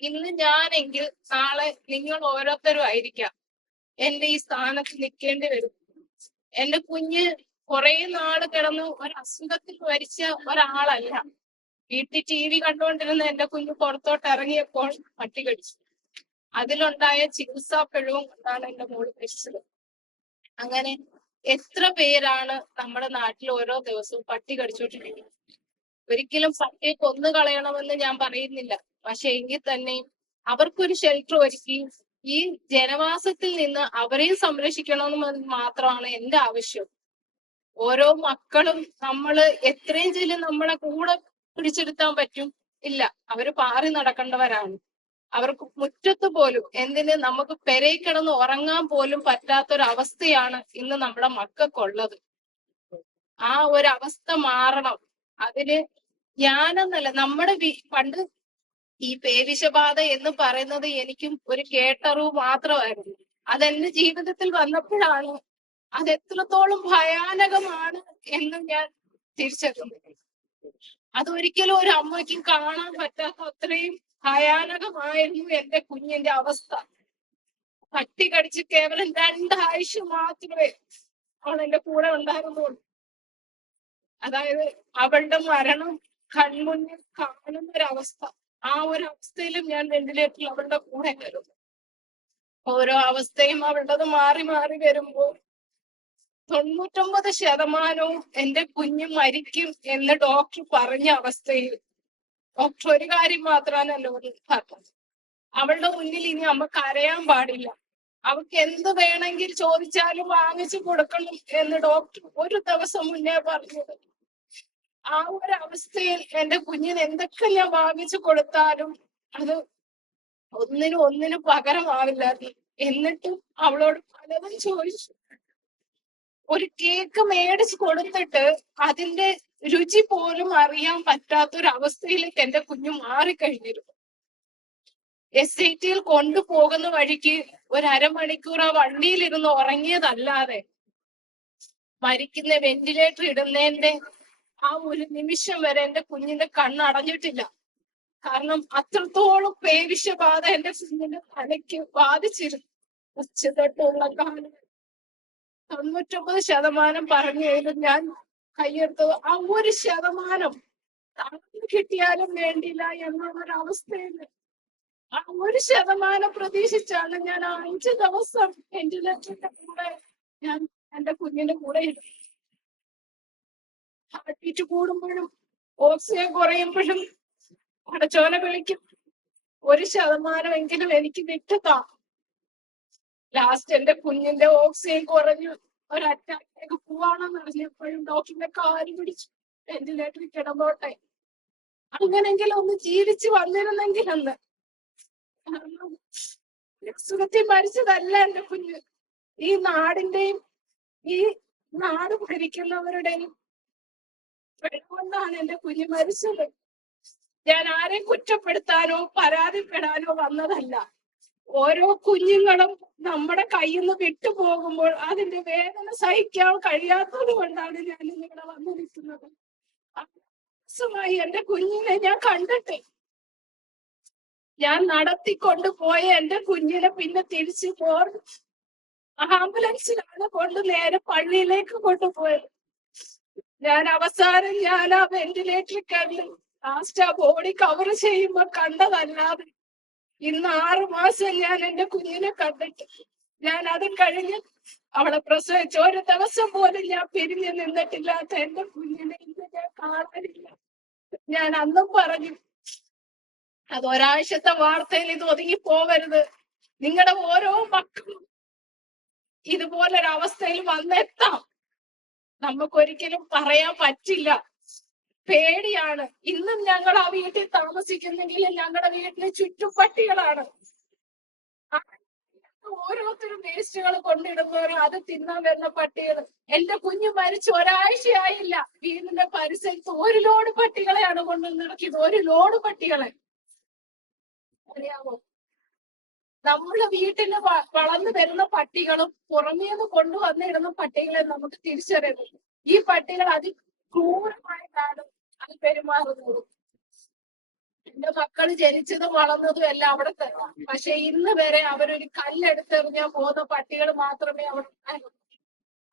ഇന്ന് ഞാനെങ്കിൽ നാളെ നിങ്ങൾ ഓരോരുത്തരും ആയിരിക്കാം എന്റെ ഈ സ്ഥാനത്ത് നിൽക്കേണ്ടി വരും. എന്റെ കുഞ്ഞ് കുറെ നാള് കിടന്ന് ഒരു അസുഖത്തിൽ മരിച്ച ഒരാളല്ല. വീട്ടിൽ TV കണ്ടുകൊണ്ടിരുന്ന എന്റെ കുഞ്ഞ് പുറത്തോട്ട് ഇറങ്ങിയപ്പോൾ പട്ടി കടിച്ചു. അതിലുണ്ടായ ചികിത്സാ പിഴവും കൊണ്ടാണ് എന്റെ മോള് മരിച്ചത്. അങ്ങനെ എത്ര പേരാണ് നമ്മുടെ നാട്ടിൽ ഓരോ ദിവസവും പട്ടി കടിച്ചോണ്ടിരിക്കുന്നത്. ഒരിക്കലും പട്ടിയെ കൊന്നു കളയണമെന്ന് ഞാൻ പറയുന്നില്ല. പക്ഷെ എങ്കിൽ തന്നെയും അവർക്കൊരു ഷെൽട്ടർ ഒരുക്കി ഈ ജനവാസത്തിൽ നിന്ന് അവരെയും സംരക്ഷിക്കണമെന്ന് മാത്രമാണ് എന്റെ ആവശ്യം. ഓരോ മക്കളും നമ്മള് എത്രയും ചെല്ലും നമ്മളെ കൂടെ പിടിച്ചെടുത്താൻ പറ്റും? ഇല്ല, അവര് പാറി നടക്കേണ്ടവരാണ്. അവർക്ക് മുറ്റത്ത് പോലും എന്തിന് നമുക്ക് പെരയിൽ കിടന്ന് ഉറങ്ങാൻ പോലും പറ്റാത്തൊരവസ്ഥയാണ് ഇന്ന് നമ്മുടെ മക്കൾക്കുള്ളത്. ആ ഒരവസ്ഥ മാറണം. അതിന് ഞാനെന്നല്ല, നമ്മുടെ പണ്ട് ഈ പേവിഷബാധ എന്ന് പറയുന്നത് എനിക്കും ഒരു കേട്ടറിവ് മാത്രമായിരുന്നു. അതെന്റെ ജീവിതത്തിൽ വന്നപ്പോഴാണ് അത് എത്രത്തോളം ഭയാനകമാണ് എന്ന് ഞാൻ തിരിച്ചറിഞ്ഞത്. അതൊരിക്കലും ഒരു അമ്മയ്ക്കും കാണാൻ പറ്റാത്ത അത്രയും ഭയാനകമായിരുന്നു എന്റെ കുഞ്ഞിന്റെ അവസ്ഥ. പട്ടി കടിച്ച് കേവലം 2 ആഴ്ച മാത്രമേ അവൾ എന്റെ കൂടെ ഉണ്ടായിരുന്നുള്ളൂ. അതായത് അവളുടെ മരണം കൺമുന്നിൽ കാണുന്ന ഒരവസ്ഥ. ആ ഒരു അവസ്ഥയിലും ഞാൻ വെന്റിലേറ്ററിൽ അവളുടെ കൂടെ വരും. ഓരോ അവസ്ഥയും അവളുടേത് മാറി മാറി വരുമ്പോൾ 99% എന്റെ കുഞ്ഞ് മരിക്കും എന്ന് ഡോക്ടർ പറഞ്ഞ അവസ്ഥയിൽ ഡോക്ടർ ഒരു കാര്യം മാത്രമാണ് എന്നോട് പറഞ്ഞത്. അവളുടെ മുന്നിൽ ഇനി അമ്മ കരയാൻ പാടില്ല, അവൾക്ക് എന്ത് വേണമെങ്കിൽ ചോദിച്ചാലും വാങ്ങിച്ചു കൊടുക്കണം എന്ന് ഡോക്ടർ ഒരു ദിവസം മുന്നേ പറഞ്ഞത്. ആ ഒരു അവസ്ഥയിൽ എന്റെ കുഞ്ഞിന് എന്തൊക്കെ ഞാൻ വാങ്ങിച്ചു കൊടുത്താലും അത് ഒന്നിനും പകരമാവില്ലായിരുന്നു. എന്നിട്ടും അവളോട് പലതും ചോദിച്ചു. ഒരു കേക്ക് മേടിച്ചു കൊടുത്തിട്ട് അതിന്റെ രുചി പോലും അറിയാൻ പറ്റാത്തൊരവസ്ഥയിലേക്ക് എന്റെ കുഞ്ഞു മാറിക്കഴിഞ്ഞിരുന്നു. SIT-യിൽ കൊണ്ടുപോകുന്ന വഴിക്ക് ഒരു അരമണിക്കൂർ ആ വണ്ടിയിലിരുന്ന് ഉറങ്ങിയതല്ലാതെ മരിക്കുന്ന വെന്റിലേറ്റർ ഇടുന്നതിന്റെ ആ ഒരു നിമിഷം വരെ എന്റെ കുഞ്ഞിന്റെ കണ്ണടഞ്ഞിട്ടില്ല. കാരണം അത്രത്തോളം പേവിഷബാധ എന്റെ കുഞ്ഞിന്റെ തലയ്ക്ക് ബാധിച്ചിരുന്നു. ഉച്ച തൊട്ടുള്ള കാലം 99% പറഞ്ഞതിലും ഞാൻ കയ്യെടുത്തത് ആ 1% തളർന്നു കിട്ടിയാലും വേണ്ടില്ല എന്നുള്ളൊരവസ്ഥയിൽ ആ 1% പ്രതീക്ഷിച്ചാണ് ഞാൻ 5 ദിവസം വെന്റിലേറ്ററിന്റെ കൂടെ ഞാൻ എന്റെ കുഞ്ഞിന്റെ കൂടെ ഇരുന്നു. ഹാർട്ട് ബീറ്റ് കൂടുമ്പോഴും ഓക്സിജൻ കുറയുമ്പോഴും പടച്ചോനെ വിളിക്കും, 1% എനിക്ക് വിട്ടുതാ. ലാസ്റ്റ് എന്റെ കുഞ്ഞിന്റെ ഓക്സിജൻ കുറഞ്ഞു, ഒരു അറ്റാക്കിലേക്ക് പോവാണെന്ന് അറിഞ്ഞപ്പോഴും ഡോക്ടറിന്റെ കാല് പിടിച്ചു, വെന്റിലേറ്ററിൽ കിടന്നോട്ടെ, അങ്ങനെങ്കിലും ഒന്ന് ജീവിച്ചു വന്നിരുന്നെങ്കിൽ എന്ന്. കാരണം അസുഖത്തിൽ മരിച്ചതല്ല എന്റെ കുഞ്ഞ്, ഈ നാടിന്റെയും ഈ നാട് ഭരിക്കുന്നവരുടെയും കൊണ്ടാണ് എന്റെ കുഞ്ഞ് മരിച്ചത്. ഞാൻ ആരെയും കുറ്റപ്പെടുത്താനോ പരാതിപ്പെടാനോ വന്നതല്ല. ഓരോ കുഞ്ഞുങ്ങളും നമ്മുടെ കയ്യിൽ നിന്ന് വിട്ടുപോകുമ്പോൾ അതിന്റെ വേദന സഹിക്കാൻ കഴിയാത്തത് കൊണ്ടാണ് ഞാൻ ഇവിടെ വന്നു നിൽക്കുന്നത്. എന്റെ കുഞ്ഞിനെ ഞാൻ കണ്ടിട്ട് ഞാൻ നടത്തിക്കൊണ്ടുപോയ എന്റെ കുഞ്ഞിനെ പിന്നെ തിരിച്ചു ആംബുലൻസിലാണ് കൊണ്ട് നേരെ പള്ളിയിലേക്ക് കൊണ്ടുപോയത്. ഞാൻ അവസാനം ഞാൻ ആ വെന്റിലേറ്ററിൽ കണ്ടു. ലാസ്റ്റ് ആ ബോഡി കവർ ചെയ്യുമ്പോ കണ്ടതല്ലാതെ ഇന്ന് 6 മാസം ഞാൻ എന്റെ കുഞ്ഞിനെ കണ്ടിട്ട് ഞാൻ അത് കഴിഞ്ഞ് അവളെ പ്രസവിച്ച ഒരു ദിവസം പോലും ഞാൻ പിരിഞ്ഞു നിന്നിട്ടില്ലാത്ത എന്റെ കുഞ്ഞിനെ ഇന്ന് ഞാൻ കാണാനില്ല. ഞാൻ അന്നും പറഞ്ഞു, അത് ഒരാഴ്ചത്തെ വാർത്തയിൽ ഇത് ഒതുങ്ങി പോവരുത്. നിങ്ങളുടെ ഓരോ മക്കളും ഇതുപോലൊരവസ്ഥയിൽ വന്നെത്താം. നമുക്കൊരിക്കലും പറയാൻ പറ്റില്ല, പേടിയാണ്. ഇന്നും ഞങ്ങൾ ആ വീട്ടിൽ താമസിക്കുന്നെങ്കിൽ ഞങ്ങളുടെ വീട്ടിലെ ചുറ്റുപട്ടികളാണ്. ഓരോരുത്തരും വേസ്റ്റുകൾ കൊണ്ടിടുന്നവരും അത് തിന്നാൻ വരുന്ന പട്ടികൾ. എന്റെ കുഞ്ഞ് മരിച്ച് ഒരാഴ്ചയായില്ല, വീടിന്റെ പരിസരത്ത് 1 ലോഡ് പട്ടികളെയാണ് കൊണ്ടുവന്ന് ഇറക്കിയത്. 1 ലോഡ് പട്ടികളെ. അറിയാമോ, നമ്മളെ വീട്ടിൽ വളർന്നു വരുന്ന പട്ടികളും പുറമേന്ന് കൊണ്ടുവന്നിടുന്ന പട്ടികളെ നമുക്ക് തിരിച്ചറിയുന്നു. ഈ പട്ടികൾ അതിക്രൂരമായിട്ടാണ് അത് പെരുമാറുന്നത്. എന്റെ മക്കള് ജനിച്ചതും വളർന്നതും എല്ലാം അവിടെ തന്നെ. പക്ഷെ ഇന്ന് വരെ അവരൊരു കല്ലെടുത്തെറിഞ്ഞാൽ പോകുന്ന പട്ടികൾ മാത്രമേ അവിടെ ഉണ്ടായിരുന്നുള്ളൂ.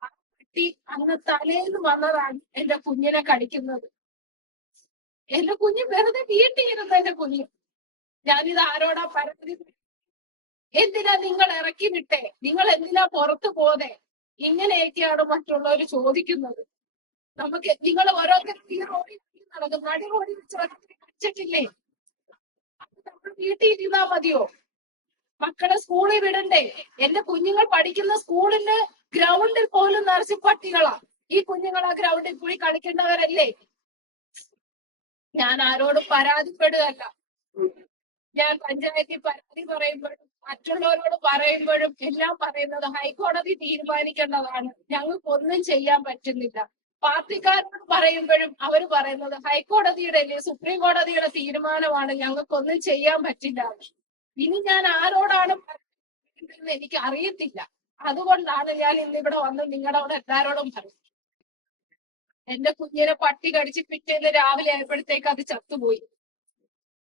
ആ പട്ടി അന്ന് തലേന്ന് വന്നതാണ് എന്റെ കുഞ്ഞിനെ കടിക്കുന്നത്. എന്റെ കുഞ്ഞ് വെറുതെ വീട്ടിലിരുന്ന എന്റെ കുഞ്ഞ്. ഞാനിത് ആരോടാ പരാതി? എന്തിനാ നിങ്ങൾ ഇറക്കി വിട്ടേ? നിങ്ങൾ എന്തിനാ പുറത്തു പോതെ? ഇങ്ങനെയൊക്കെയാണ് മറ്റുള്ളവർ ചോദിക്കുന്നത്. നമുക്ക് നിങ്ങൾ ഓരോരുത്തരും ഈ റോഡിൽ നടക്കും, നടി റോഡിൽ വെച്ചിട്ടില്ലേ? നമ്മൾ വീട്ടിൽ ഇരുന്നാ മതിയോ? മക്കളെ സ്കൂളിൽ വിടണ്ടേ? എന്റെ കുഞ്ഞുങ്ങൾ പഠിക്കുന്ന സ്കൂളിന്റെ ഗ്രൗണ്ടിൽ പോലും നിറച്ച് പട്ടികളാ. ഈ കുഞ്ഞുങ്ങൾ ആ ഗ്രൗണ്ടിൽ പോയി കളിക്കേണ്ടവരല്ലേ? ഞാൻ ആരോടും പരാതിപ്പെടുകയല്ല. ഞാൻ പഞ്ചായത്തിൽ പരാതി പറയുമ്പോഴും മറ്റുള്ളവരോട് പറയുമ്പോഴും എല്ലാം പറയുന്നത് ഹൈക്കോടതി തീരുമാനിക്കേണ്ടതാണ്, ഞങ്ങൾക്കൊന്നും ചെയ്യാൻ പറ്റുന്നില്ല. പാർട്ടിക്കാരോട് പറയുമ്പോഴും അവർ പറയുന്നത് ഹൈക്കോടതിയുടെ അല്ലേ, സുപ്രീം കോടതിയുടെ തീരുമാനമാണ്, ഞങ്ങൾക്കൊന്നും ചെയ്യാൻ പറ്റില്ല. ഇനി ഞാൻ ആരോടാണ് പറയുന്നതെന്ന് എനിക്ക് അറിയത്തില്ല. അതുകൊണ്ടാണ് ഞാൻ ഇന്നിവിടെ വന്ന് നിങ്ങളോട് എല്ലാരോടും പറയുന്നത്. എന്റെ കുഞ്ഞിനെ പട്ടി കടിച്ച് പിറ്റേന്ന് രാവിലെ ആയപ്പോഴത്തേക്ക് അത് ചത്തുപോയി.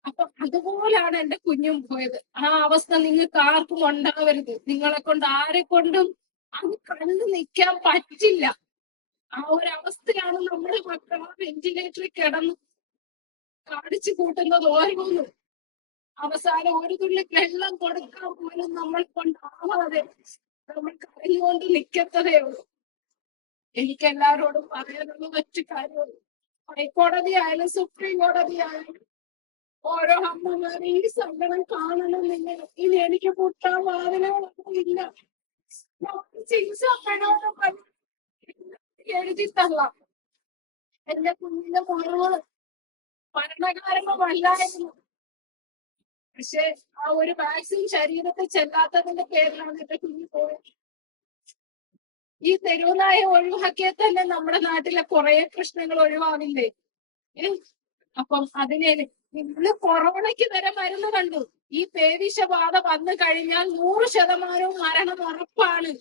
അപ്പൊ അതുപോലാണ് എന്റെ കുഞ്ഞും പോയത്. ആ അവസ്ഥ നിങ്ങൾക്ക് ആർക്കും ഉണ്ടാവരുത്. നിങ്ങളെ കൊണ്ട് ആരെ കൊണ്ടും അത് കണ്ടു നിൽക്കാൻ പറ്റില്ല. ആ ഒരു അവസ്ഥയാണ് നമ്മുടെ മക്കൾ ആ വെന്റിലേറ്ററിൽ കിടന്ന് കാണിച്ചു കൂട്ടുന്നത് ഓരോന്നും. അവസാനം ഒരു തുള്ളി വെള്ളം കൊടുക്കാൻ പോലും നമ്മൾ കൊണ്ടാവാതെ നമ്മൾ കരഞ്ഞുകൊണ്ട് നിൽക്കത്തതേ ഉള്ളൂ. എനിക്ക് എല്ലാവരോടും പറയാനുള്ള മറ്റു കാര്യമുള്ളൂ. ഹൈക്കോടതി ആയാലും സുപ്രീം കോടതി ആയാലും ഓരോ അമ്മമാരും ഈ സങ്കടം കാണണമെന്നില്ല. ഇനി എനിക്ക് മുട്ടാൻ വാതിലുകളൊന്നും ഇല്ല. ചികിത്സ എഴുതി തള്ളാം. എന്റെ കുഞ്ഞിന്റെ മുറിവുകൾ മരണകാരണമല്ലായിരുന്നു. പക്ഷെ ആ ഒരു വാക്സിൻ ശരീരത്തിൽ ചെല്ലാത്തതിന്റെ പേരിലാണ് എന്റെ കുഞ്ഞ് പോയത്. ഈ തെരുവുനായ ഒഴിവാക്കിയാൽ തന്നെ നമ്മുടെ നാട്ടിലെ കുറെ പ്രശ്നങ്ങൾ ഒഴിവാവില്ലേ? അപ്പം അതിനെ ഇന്ന് കൊറോണയ്ക്ക് വരെ മരുന്ന് കണ്ടു. ഈ പേവിഷബാധ വന്നു കഴിഞ്ഞാൽ 100% മരണം ഉറപ്പാണ്.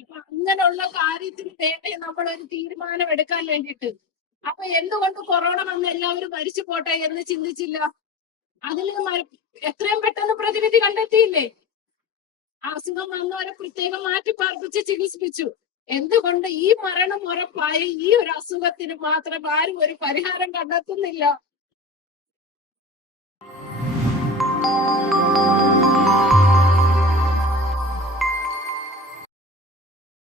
അപ്പൊ അങ്ങനെയുള്ള കാര്യത്തിന് വേണ്ടി നമ്മൾ ഒരു തീരുമാനം എടുക്കാൻ വേണ്ടിയിട്ട്. അപ്പൊ എന്തുകൊണ്ട് കൊറോണ വന്ന് എല്ലാവരും മരിച്ചു പോട്ടെ എന്ന് ചിന്തിച്ചില്ല? അതിന് എത്രയും പെട്ടെന്ന് പ്രതിവിധി കണ്ടെത്തിയില്ലേ? അസുഖം വന്നവരെ പ്രത്യേകം മാറ്റി പാർപ്പിച്ച് ചികിത്സിപ്പിച്ചു. എന്തുകൊണ്ട് ഈ മരണം ഉറപ്പായ ഈ ഒരു അസുഖത്തിന് മാത്രം ആരും ഒരു പരിഹാരം കണ്ടെത്തുന്നില്ല?